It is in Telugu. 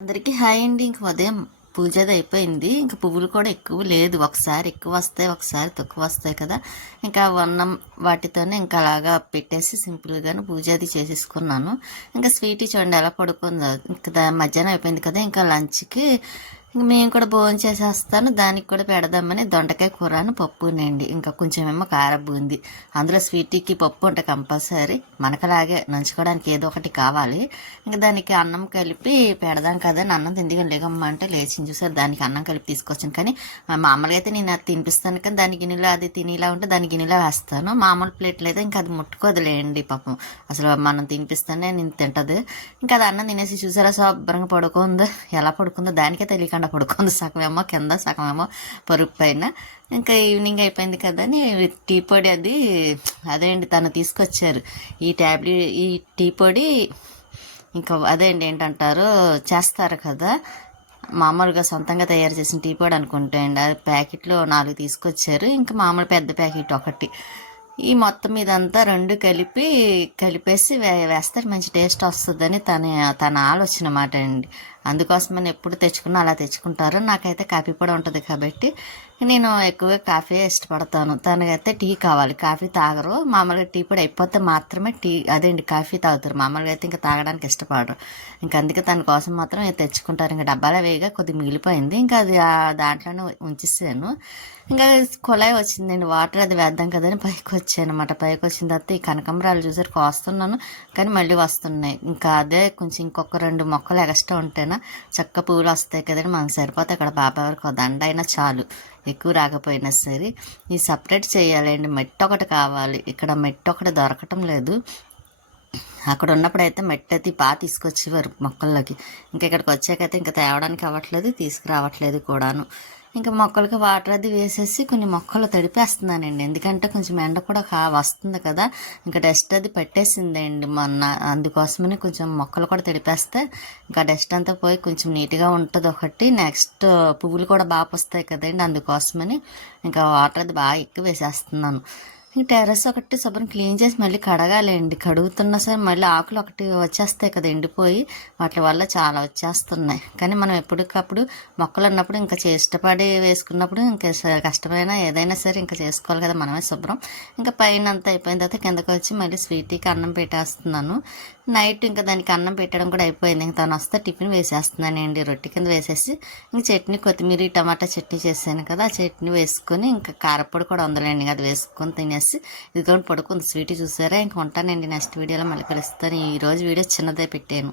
అందరికీ హాయ్ అండి. ఇంక ఉదయం పూజది అయిపోయింది. ఇంక పువ్వులు కూడా ఎక్కువ లేదు. ఒకసారి ఎక్కువ వస్తాయి, ఒకసారి తక్కువ వస్తాయి కదా. ఇంకా అన్నం వాటితోనే ఇంకా అలాగా పెట్టేసి సింపుల్గాను పూజ అది చేసేసుకున్నాను. ఇంకా స్వీటీ చూడండి ఎలా పడుకుందో. ఇంకా మధ్యాహ్నం అయిపోయింది కదా. ఇంకా లంచ్కి మేము కూడా భోజనం చేసేస్తాను. దానికి కూడా పెడదామని దొండకాయ కూరను పప్పునండి. ఇంకా కొంచెం ఏమో కారం బూంది. అందులో స్వీటీకి పప్పు ఉంటే కంపల్సరీ మనకలాగే నంచుకోవడానికి ఏదో ఒకటి కావాలి. ఇంకా దానికి అన్నం కలిపి పెడదాం కదా అని అన్నం తిందిగా లేగమ్మ అంటే లేచింది. చూసారు, దానికి అన్నం కలిపి తీసుకొచ్చాను. కానీ మామూలుగా అయితే నేను అది తినిపిస్తాను కానీ దాని గిన్నెలో అది తినేలా ఉంటే దాని గిన్నెలో వేస్తాను. మామూలు ప్లేట్లు అయితే ఇంకా అది ముట్టుకోదులేండి పాపం. అసలు మనం తినిపిస్తానే నేను తింటది. ఇంకా అది అన్నం తినేసి చూసారా శుభ్రంగా పడుకుందో. ఎలా పడుకుందో దానికే తెలియకుండా పడుకుంది. సగమేమో కింద, సగమేమో పరుపు పైన. ఇంకా ఈవినింగ్ అయిపోయింది కదా అని టీ పొడి అదే అండి తను తీసుకొచ్చారు. ఈ టీ పొడి ఇంకా అదే అండి ఏంటంటారు చేస్తారు కదా, మామూలుగా సొంతంగా తయారు చేసిన టీ పొడి అనుకుంటా అండి. అది ప్యాకెట్లో 4 తీసుకొచ్చారు. ఇంకా మామూలు పెద్ద ప్యాకెట్ ఒకటి. ఈ మొత్తం ఇదంతా రెండు కలిపేసి వేస్తారు, మంచి టేస్ట్ వస్తుందని తన ఆలోచన అన్నమాట అండి. అందుకోసమని ఎప్పుడు తెచ్చుకున్నా అలా తెచ్చుకుంటారు. నాకైతే కాఫీ పొడి ఉంటుంది కాబట్టి నేను ఎక్కువగా కాఫీ ఇష్టపడతాను. తనకైతే టీ కావాలి, కాఫీ తాగరు. మామూలుగా టీ పొడి అయిపోతే మాత్రమే అదేంటి కాఫీ తాగుతారు. మామూలుగా అయితే ఇంకా తాగడానికి ఇష్టపడరు. ఇంకా అందుకే తన కోసం మాత్రం తెచ్చుకుంటారు. ఇంకా డబ్బాలో వేయగా కొద్దిగా మిగిలిపోయింది. ఇంకా అది దాంట్లోనే ఉంచేసాను. ఇంకా కుళాయి వచ్చిందండి, వాటర్ అది వేద్దాం కదని పైకి వచ్చాను అనమాట. పైకి వచ్చిన తర్వాత ఈ కనకంబరాలు చూసారు కోస్తున్నాను కానీ మళ్ళీ వస్తున్నాయి. ఇంకా అదే కొంచెం ఇంకొక 2 మొక్కలు ఎక్స్ట్రా ఉంటేనా చక్క పువ్వులు వస్తాయి కదండి, మనకు సరిపోతే అక్కడ బాబా వరకు దండ అయినా చాలు, ఎక్కువ రాకపోయినా సరే. ఈ సపరేట్ చేయాలండి, మట్టి ఒకటి కావాలి. ఇక్కడ మట్టి ఒకటి దొరకటం లేదు. అక్కడ ఉన్నప్పుడైతే మట్టి అది బాగా తీసుకొచ్చేవారు మొక్కల్లోకి. ఇంకా ఇక్కడికి వచ్చాకైతే ఇంకా తేవడానికి అవ్వట్లేదు, తీసుకురావట్లేదు కూడాను. ఇంకా మొక్కలకి వాటర్ అది వేసేసి కొన్ని మొక్కలు తడిపేస్తున్నానండి. ఎందుకంటే కొంచెం ఎండ కూడా వస్తుంది కదా. ఇంకా డస్ట్ అది పట్టేసిందండి మొన్న. అందుకోసమని కొంచెం మొక్కలు కూడా తడిపేస్తే ఇంకా డస్ట్ అంతా పోయి కొంచెం నీట్గా ఉంటుంది ఒకటి. నెక్స్ట్ పువ్వులు కూడా బాగా వస్తాయి కదండి. అందుకోసమని ఇంకా వాటర్ అది బాగా ఎక్కువ వేసేస్తున్నాను. టెర్రస్ ఒకటి శుభ్రం క్లీన్ చేసి మళ్ళీ కడగాలండి. కడుగుతున్నా సరే మళ్ళీ ఆకులు ఒకటి వచ్చేస్తాయి కదా ఎండిపోయి, వాటి వల్ల చాలా వచ్చేస్తున్నాయి. కానీ మనం ఎప్పటికప్పుడు మొక్కలు ఉన్నప్పుడు ఇంకా ఇష్టపడి వేసుకున్నప్పుడు ఇంకా కష్టమైన ఏదైనా సరే ఇంకా చేసుకోవాలి కదా మనమే శుభ్రం. ఇంకా పైన అంతా అయిపోయిన తర్వాత కిందకు వచ్చి మళ్ళీ స్వీటీకి అన్నం పెట్టేస్తున్నాను. నైట్ ఇంకా దానికి అన్నం పెట్టడం కూడా అయిపోయింది. ఇంకా తను వస్తే టిఫిన్ వేసేస్తున్నానండి. రొట్టె కింద వేసేసి ఇంక చట్నీ, కొత్తిమీర టమాటా చట్నీ చేశాను కదా, ఆ చట్నీ వేసుకొని ఇంకా కారపొడి కూడా ఉందలేండి, అది వేసుకొని తినేసి ఇదిగోండి పడుకుంది. స్వీట్ చూసారా. ఇంక ఉంటానండి, నెక్స్ట్ వీడియోలో మళ్ళీ కలుస్తాను. ఈరోజు వీడియో చిన్నదే పెట్టాను.